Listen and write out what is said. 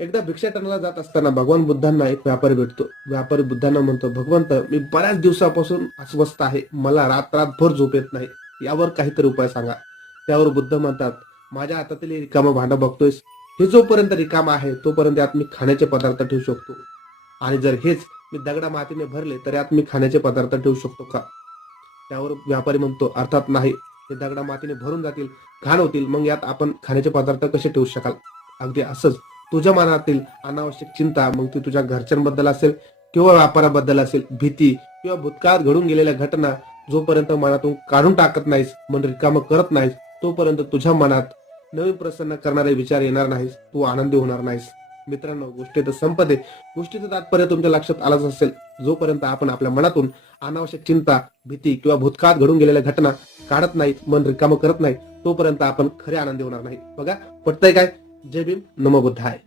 एकदा भिक्षाटनाला जात असताना भगवान बुद्धांना एक व्यापारी भेटतो. व्यापारी बुद्धांना म्हणतो, भगवंत, मी बऱ्याच दिवसापासून अस्वस्थ आहे, मला रात्रभर झोप येत नाही, यावर काहीतरी उपाय सांगा. त्यावर बुद्ध म्हणतात, माझ्या हातातील हे रिकामं भांडं बघतोयस, हे जोपर्यंत रिकाम आहे तोपर्यंत यात मी खाण्याचे पदार्थ ठेवू शकतो, आणि जर हेच मी दगडा मातीने भरले तर यात मी खाण्याचे पदार्थ ठेवू शकतो का? त्यावर व्यापारी म्हणतो, अर्थात नाही, हे दगडा मातीने भरून जातील, घाण होतील, मग यात आपण खाण्याचे पदार्थ कसे ठेवू शकाल? अगदी असंच तुझ्या मनातील अनावश्यक चिंता, मग ती तुझ्या घरच्यांबद्दल असेल किंवा व्यापाराबद्दल असेल, भीती किंवा भूतकाळात घडून गेलेल्या घटना जोपर्यंत मनातून काढून टाकत नाहीस, मन रिकामं करत नाहीस, तोपर्यंत तुझ्या मनात नवीन प्रसन्न करणारे विचार येणार नाहीस, तू आनंदी होणार नाहीस. मित्रांनो, गोष्टी तर संपते, गोष्टीचं तात्पर्य तुमच्या लक्षात आलंच असेल. जोपर्यंत आपण आपल्या मनातून अनावश्यक चिंता, भीती किंवा भूतकाळात घडून गेलेल्या घटना काढत नाही, मन रिकामं करत नाही, तोपर्यंत आपण खरे आनंदी होणार नाही. बघा, पटतंय काय? जय भीम, नमो बुद्धाय.